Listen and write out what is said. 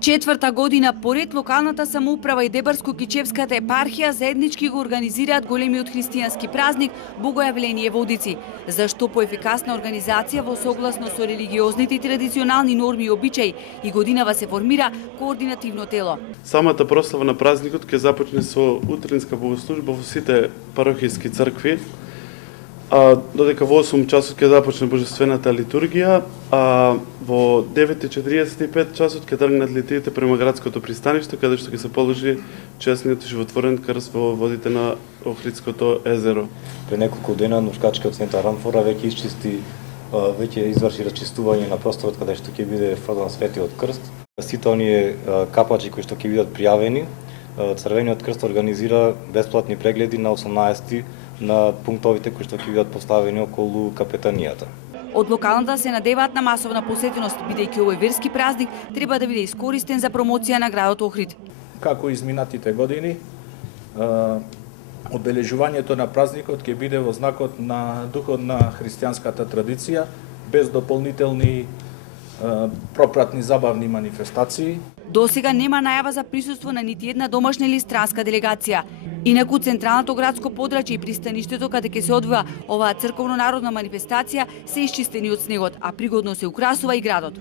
Четврта година поред локалната самоуправа и Дебарско-Кичевската епархија заеднички го организираат големиот христијански празник Богојавление во Одици, зашто по ефикасна организација во согласно со религиозните и традиционални норми и обичаи и годинава се формира координативно тело. Самата прослава на празникот ќе започне со утринска богослужба во сите парохијски цркви, додека во 8 часот ќе започне божествената литургија, а во 9:45 часот ќе тргнат литиите према градското пристаниште, каде што ќе се положи честниот и животворен крст во водите на Охридското езеро. Пред неколку дена Нушкачкиот центар Рамфора веќе изврши расчистување на просторот каде што ќе биде фрлан светиот крст. Сите оние капачи кои што ќе бидат пријавени, Црвениот крст организира бесплатни прегледи на 18 на пунктовите кои што ќе бидат поставени околу капетанијата. Од локалната се надеваат на масовна посетеност, бидејќи овој верски празник треба да биде искористен за промоција на градот Охрид. Како изминатите години, одбележувањето на празникот ќе биде во знакот на духот на христијанската традиција, без дополнителни пропратни забавни манифестации. Досега нема најава за присуство на нити една домашна или странска делегација. Инаку централното градско подрачје и пристаништето каде ќе се одвива оваа црковно-народна манифестација се исчистени од снегот, а пригодно се украсува и градот.